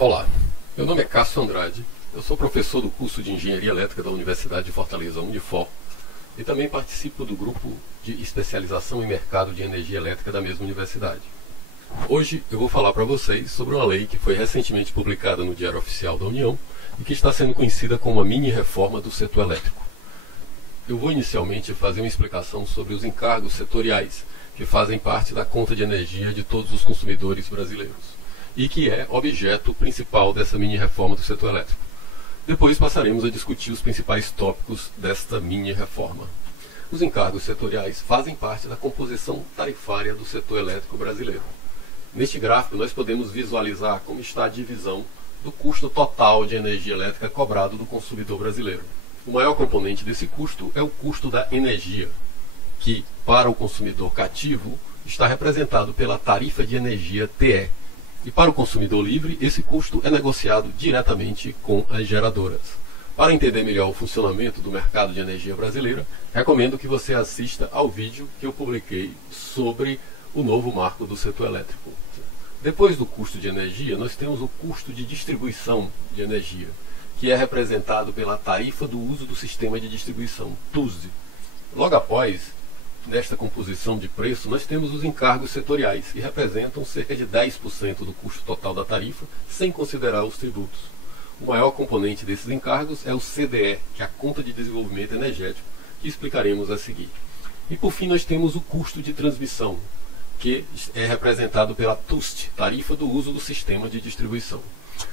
Olá, meu nome é Cássio Andrade, eu sou professor do curso de Engenharia Elétrica da Universidade de Fortaleza, Unifor, e também participo do grupo de especialização em mercado de energia elétrica da mesma universidade. Hoje eu vou falar para vocês sobre uma lei que foi recentemente publicada no Diário Oficial da União e que está sendo conhecida como a mini-reforma do setor elétrico. Eu vou inicialmente fazer uma explicação sobre os encargos setoriais, que fazem parte da conta de energia de todos os consumidores brasileiros, e que é objeto principal dessa mini-reforma do setor elétrico. Depois passaremos a discutir os principais tópicos desta mini-reforma. Os encargos setoriais fazem parte da composição tarifária do setor elétrico brasileiro. Neste gráfico nós podemos visualizar como está a divisão do custo total de energia elétrica cobrado do consumidor brasileiro. O maior componente desse custo é o custo da energia, que para o consumidor cativo está representado pela tarifa de energia TE. E para o consumidor livre, esse custo é negociado diretamente com as geradoras. Para entender melhor o funcionamento do mercado de energia brasileira, recomendo que você assista ao vídeo que eu publiquei sobre o novo marco do setor elétrico. Depois do custo de energia, nós temos o custo de distribuição de energia, que é representado pela tarifa do uso do sistema de distribuição, TUSD. Logo após, nesta composição de preço, nós temos os encargos setoriais, que representam cerca de 10% do custo total da tarifa, sem considerar os tributos. O maior componente desses encargos é o CDE, que é a Conta de Desenvolvimento Energético, que explicaremos a seguir. E por fim nós temos o custo de transmissão, que é representado pela TUST, Tarifa do Uso do Sistema de Distribuição.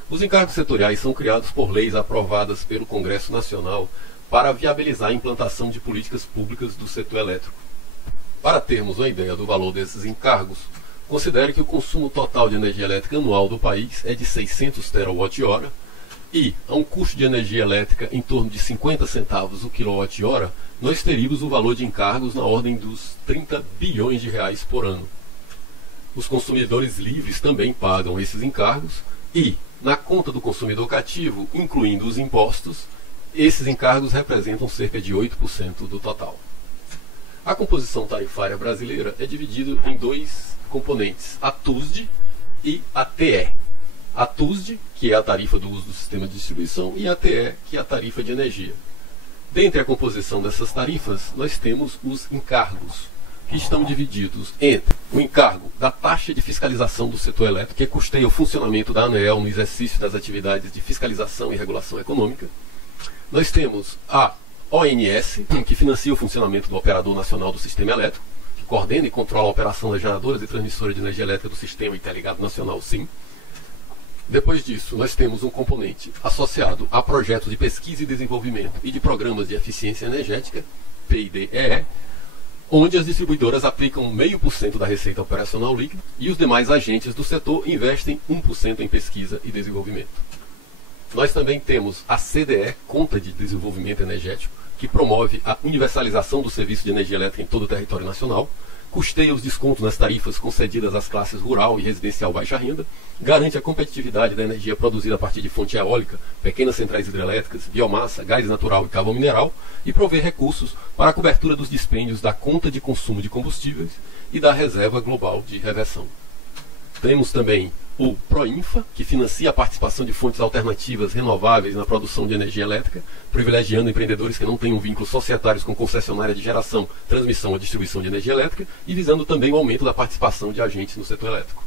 Os encargos setoriais são criados por leis aprovadas pelo Congresso Nacional para viabilizar a implantação de políticas públicas do setor elétrico. Para termos uma ideia do valor desses encargos, considere que o consumo total de energia elétrica anual do país é de 600 terawatt-hora e, a um custo de energia elétrica em torno de 50 centavos o quilowatt-hora, nós teríamos o valor de encargos na ordem dos 30 bilhões de reais por ano. Os consumidores livres também pagam esses encargos e, na conta do consumidor cativo, incluindo os impostos, esses encargos representam cerca de 8% do total. A composição tarifária brasileira é dividida em dois componentes, a TUSD e a TE. A TUSD, que é a tarifa do uso do sistema de distribuição, e a TE, que é a tarifa de energia. Dentre a composição dessas tarifas, nós temos os encargos, que estão divididos entre o encargo da taxa de fiscalização do setor elétrico, que custeia o funcionamento da ANEEL no exercício das atividades de fiscalização e regulação econômica. Nós temos a ONS, que financia o funcionamento do Operador Nacional do Sistema Elétrico, que coordena e controla a operação das geradoras e transmissoras de energia elétrica do Sistema Interligado Nacional, SIM. Depois disso, nós temos um componente associado a projetos de pesquisa e desenvolvimento e de programas de eficiência energética, PIDEE, onde as distribuidoras aplicam 0,5% da receita operacional líquida e os demais agentes do setor investem 1% em pesquisa e desenvolvimento. Nós também temos a CDE, Conta de Desenvolvimento Energético, que promove a universalização do serviço de energia elétrica em todo o território nacional, custeia os descontos nas tarifas concedidas às classes rural e residencial baixa renda, garante a competitividade da energia produzida a partir de fonte eólica, pequenas centrais hidrelétricas, biomassa, gás natural e carvão mineral, e provê recursos para a cobertura dos dispêndios da conta de consumo de combustíveis e da reserva global de reversão. Temos também o PROINFA, que financia a participação de fontes alternativas renováveis na produção de energia elétrica, privilegiando empreendedores que não tenham vínculos societários com concessionária de geração, transmissão ou distribuição de energia elétrica, e visando também o aumento da participação de agentes no setor elétrico.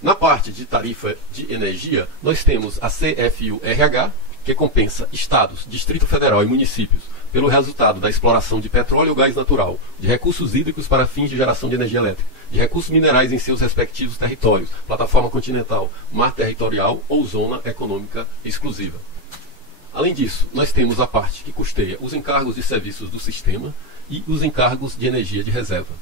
Na parte de tarifa de energia, nós temos a CFU-RH, que compensa estados, Distrito Federal e municípios pelo resultado da exploração de petróleo ou gás natural, de recursos hídricos para fins de geração de energia elétrica, de recursos minerais em seus respectivos territórios, plataforma continental, mar territorial ou zona econômica exclusiva. Além disso, nós temos a parte que custeia os encargos de serviços do sistema e os encargos de energia de reserva.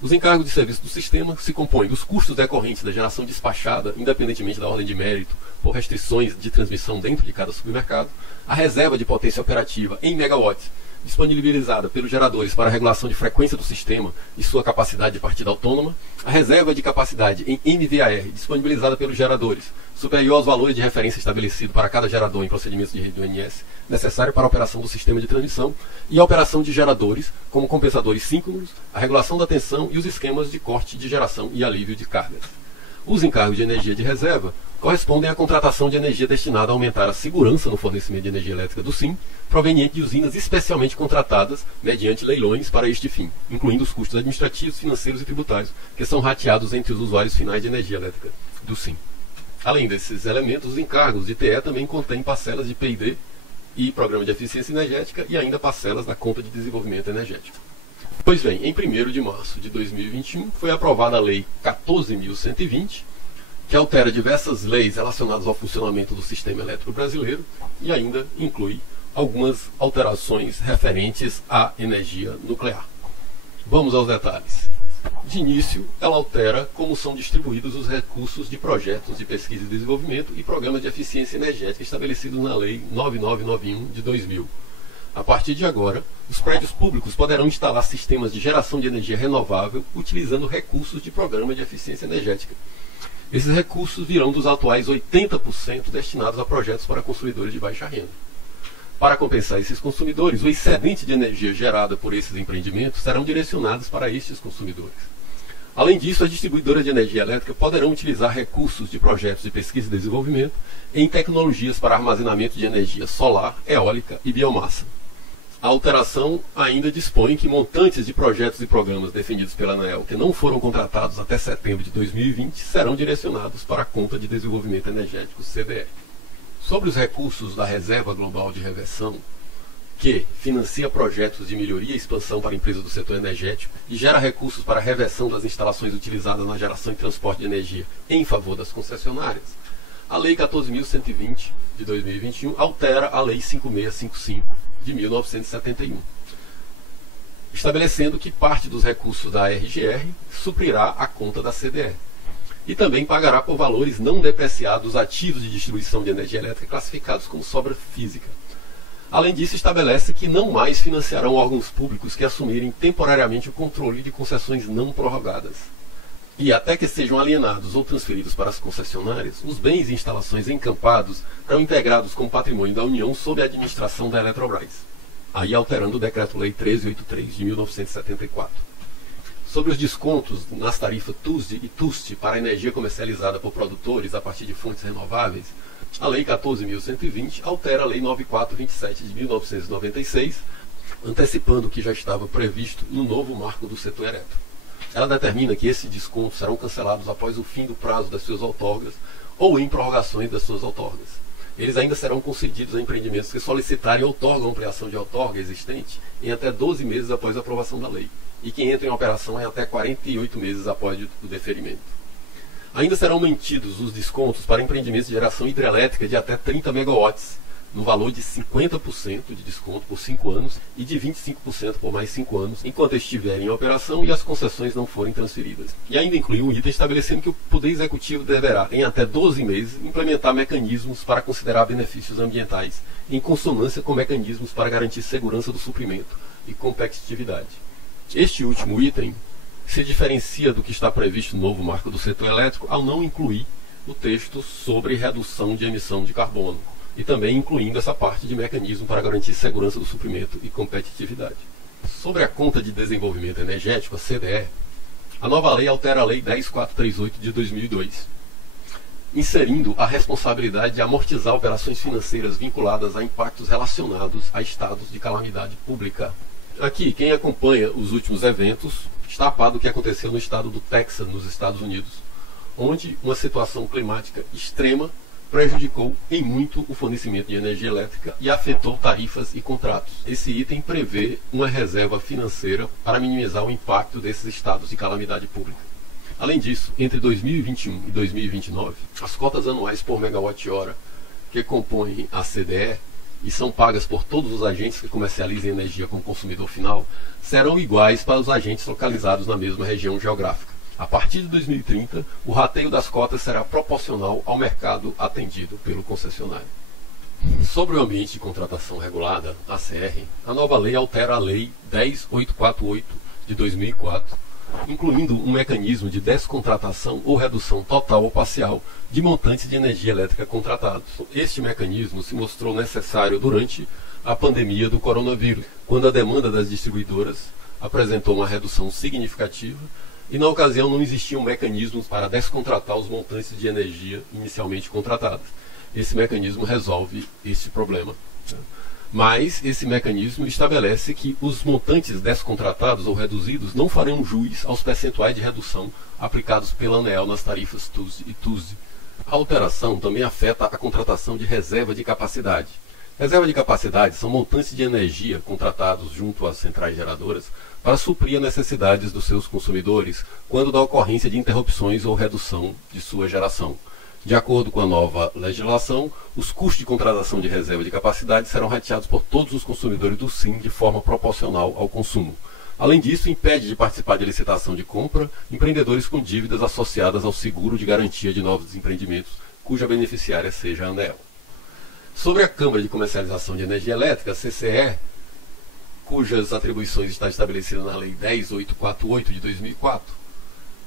Os encargos de serviço do sistema se compõem dos custos decorrentes da geração despachada, independentemente da ordem de mérito, por restrições de transmissão dentro de cada supermercado, a reserva de potência operativa em megawatts, disponibilizada pelos geradores para a regulação de frequência do sistema e sua capacidade de partida autônoma, a reserva de capacidade em MVAR, disponibilizada pelos geradores, superior aos valores de referência estabelecidos para cada gerador em procedimentos de rede do ONS, necessário para a operação do sistema de transmissão, e a operação de geradores, como compensadores síncronos, a regulação da tensão e os esquemas de corte de geração e alívio de cargas. Os encargos de energia de reserva correspondem à contratação de energia destinada a aumentar a segurança no fornecimento de energia elétrica do SIM, proveniente de usinas especialmente contratadas mediante leilões para este fim, incluindo os custos administrativos, financeiros e tributários, que são rateados entre os usuários finais de energia elétrica do SIM. Além desses elementos, os encargos de TE também contêm parcelas de P&D e Programa de Eficiência Energética e ainda parcelas da Conta de Desenvolvimento Energético. Pois bem, em 1º de março de 2021 foi aprovada a Lei 14.120, que altera diversas leis relacionadas ao funcionamento do sistema elétrico brasileiro e ainda inclui algumas alterações referentes à energia nuclear. Vamos aos detalhes. De início, ela altera como são distribuídos os recursos de projetos de pesquisa e desenvolvimento e programas de eficiência energética estabelecidos na Lei 9991 de 2000. A partir de agora, os prédios públicos poderão instalar sistemas de geração de energia renovável utilizando recursos de programa de eficiência energética. Esses recursos virão dos atuais 80% destinados a projetos para consumidores de baixa renda. Para compensar esses consumidores, o excedente de energia gerada por esses empreendimentos serão direcionados para estes consumidores. Além disso, as distribuidoras de energia elétrica poderão utilizar recursos de projetos de pesquisa e desenvolvimento em tecnologias para armazenamento de energia solar, eólica e biomassa. A alteração ainda dispõe que montantes de projetos e programas defendidos pela ANEEL que não foram contratados até setembro de 2020 serão direcionados para a Conta de Desenvolvimento Energético, CDE. Sobre os recursos da Reserva Global de Reversão, que financia projetos de melhoria e expansão para empresas do setor energético e gera recursos para a reversão das instalações utilizadas na geração e transporte de energia em favor das concessionárias, a Lei 14.120 de 2021 altera a Lei 5655 de 1971, estabelecendo que parte dos recursos da RGR suprirá a conta da CDE e também pagará por valores não depreciados ativos de distribuição de energia elétrica classificados como sobra física. Além disso, estabelece que não mais financiarão órgãos públicos que assumirem temporariamente o controle de concessões não prorrogadas. E até que sejam alienados ou transferidos para as concessionárias, os bens e instalações encampados serão integrados como patrimônio da União sob a administração da Eletrobras, aí alterando o Decreto-Lei 1383 de 1974. Sobre os descontos nas tarifas TUSD e TUST para a energia comercializada por produtores a partir de fontes renováveis, a Lei 14.120 altera a Lei 9427 de 1996, antecipando o que já estava previsto no novo marco do setor elétrico. Ela determina que esses descontos serão cancelados após o fim do prazo das suas outorgas ou em prorrogações das suas outorgas. Eles ainda serão concedidos a empreendimentos que solicitarem outorga ou ampliação de outorga existente em até 12 meses após a aprovação da lei e que entrem em operação em até 48 meses após o deferimento. Ainda serão mantidos os descontos para empreendimentos de geração hidrelétrica de até 30 megawatts, no valor de 50% de desconto por 5 anos e de 25% por mais 5 anos, enquanto estiverem em operação e as concessões não forem transferidas. E ainda inclui um item estabelecendo que o Poder Executivo deverá, em até 12 meses, implementar mecanismos para considerar benefícios ambientais, em consonância com mecanismos para garantir segurança do suprimento e competitividade. Este último item se diferencia do que está previsto no novo marco do setor elétrico ao não incluir o texto sobre redução de emissão de carbono, e também incluindo essa parte de mecanismo para garantir segurança do suprimento e competitividade. Sobre a Conta de Desenvolvimento Energético, a CDE, a nova lei altera a Lei 10438 de 2002, inserindo a responsabilidade de amortizar operações financeiras vinculadas a impactos relacionados a estados de calamidade pública. Aqui, quem acompanha os últimos eventos está a par do que aconteceu no estado do Texas, nos Estados Unidos, onde uma situação climática extrema prejudicou em muito o fornecimento de energia elétrica e afetou tarifas e contratos. Esse item prevê uma reserva financeira para minimizar o impacto desses estados de calamidade pública. Além disso, entre 2021 e 2029, as cotas anuais por megawatt-hora que compõem a CDE e são pagas por todos os agentes que comercializem energia com o consumidor final serão iguais para os agentes localizados na mesma região geográfica. A partir de 2030, o rateio das cotas será proporcional ao mercado atendido pelo concessionário. Sobre o ambiente de contratação regulada, ACR, a nova lei altera a Lei 10848 de 2004, incluindo um mecanismo de descontratação ou redução total ou parcial de montantes de energia elétrica contratados. Este mecanismo se mostrou necessário durante a pandemia do coronavírus, quando a demanda das distribuidoras apresentou uma redução significativa e na ocasião não existiam mecanismos para descontratar os montantes de energia inicialmente contratados. Esse mecanismo resolve este problema. Mas esse mecanismo estabelece que os montantes descontratados ou reduzidos não farão jus aos percentuais de redução aplicados pela ANEEL nas tarifas TUSD e TUSD. A alteração também afeta a contratação de reserva de capacidade. Reserva de capacidade são montantes de energia contratados junto às centrais geradoras para suprir as necessidades dos seus consumidores quando da ocorrência de interrupções ou redução de sua geração. De acordo com a nova legislação, os custos de contratação de reserva de capacidade serão rateados por todos os consumidores do SIM de forma proporcional ao consumo. Além disso, impede de participar de licitação de compra empreendedores com dívidas associadas ao seguro de garantia de novos empreendimentos, cuja beneficiária seja a ANEEL. Sobre a Câmara de Comercialização de Energia Elétrica, a CCE, cujas atribuições estão estabelecidas na Lei 10.848 de 2004,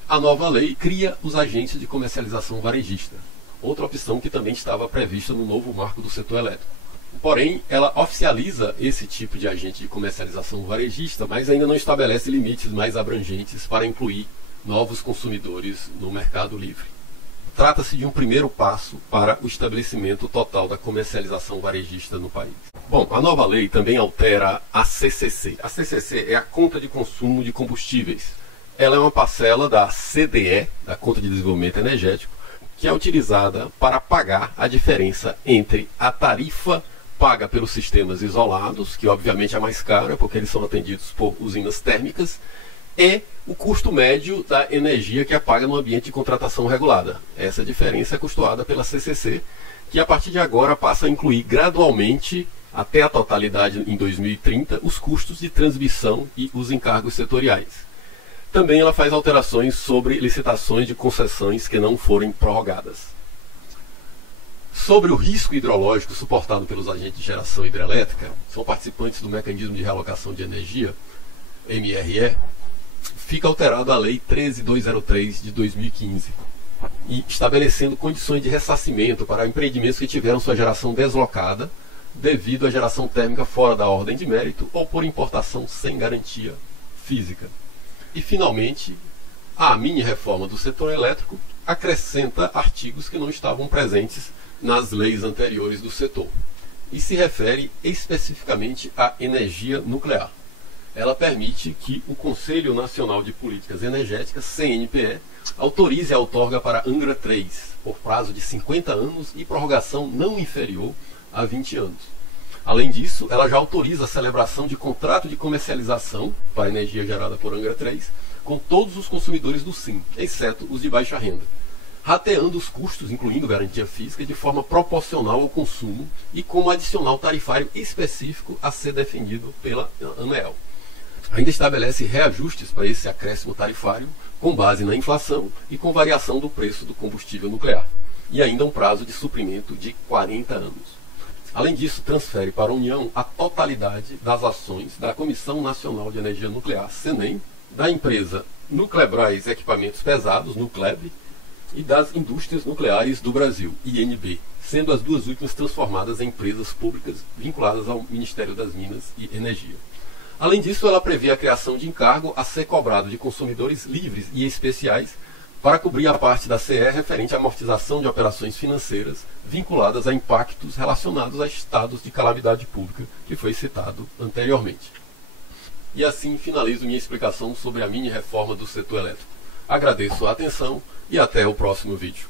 a nova lei cria os agentes de comercialização varejista, outra opção que também estava prevista no novo marco do setor elétrico. Porém, ela oficializa esse tipo de agente de comercialização varejista, mas ainda não estabelece limites mais abrangentes para incluir novos consumidores no mercado livre. Trata-se de um primeiro passo para o estabelecimento total da comercialização varejista no país. Bom, a nova lei também altera a CCC. A CCC é a Conta de Consumo de Combustíveis. Ela é uma parcela da CDE, da Conta de Desenvolvimento Energético, que é utilizada para pagar a diferença entre a tarifa paga pelos sistemas isolados, que obviamente é mais cara, porque eles são atendidos por usinas térmicas, e o custo médio da energia que é paga no ambiente de contratação regulada. Essa diferença é custeada pela CCC, que a partir de agora passa a incluir gradualmente, até a totalidade em 2030, os custos de transmissão e os encargos setoriais. Também ela faz alterações sobre licitações de concessões que não forem prorrogadas. Sobre o risco hidrológico suportado pelos agentes de geração hidrelétrica, são participantes do Mecanismo de Realocação de Energia, MRE, fica alterada a Lei 13.203 de 2015, e estabelecendo condições de ressarcimento para empreendimentos que tiveram sua geração deslocada devido à geração térmica fora da ordem de mérito ou por importação sem garantia física. E, finalmente, a mini-reforma do setor elétrico acrescenta artigos que não estavam presentes nas leis anteriores do setor e se refere especificamente à energia nuclear. Ela permite que o Conselho Nacional de Políticas Energéticas, CNPE, autorize a outorga para Angra 3 por prazo de 50 anos e prorrogação não inferior a 20 anos. Além disso, ela já autoriza a celebração de contrato de comercialização para a energia gerada por Angra 3 com todos os consumidores do SIM, exceto os de baixa renda, rateando os custos, incluindo garantia física, de forma proporcional ao consumo e como adicional tarifário específico a ser definido pela ANEEL. Ainda estabelece reajustes para esse acréscimo tarifário com base na inflação e com variação do preço do combustível nuclear, e ainda um prazo de suprimento de 40 anos. Além disso, transfere para a União a totalidade das ações da Comissão Nacional de Energia Nuclear, CNEM, da empresa Nuclebras Equipamentos Pesados, Nucleb, e das Indústrias Nucleares do Brasil, INB, sendo as duas últimas transformadas em empresas públicas vinculadas ao Ministério das Minas e Energia. Além disso, ela prevê a criação de encargo a ser cobrado de consumidores livres e especiais para cobrir a parte da CE referente à amortização de operações financeiras vinculadas a impactos relacionados a estados de calamidade pública, que foi citado anteriormente. E assim finalizo minha explicação sobre a mini-reforma do setor elétrico. Agradeço a atenção e até o próximo vídeo.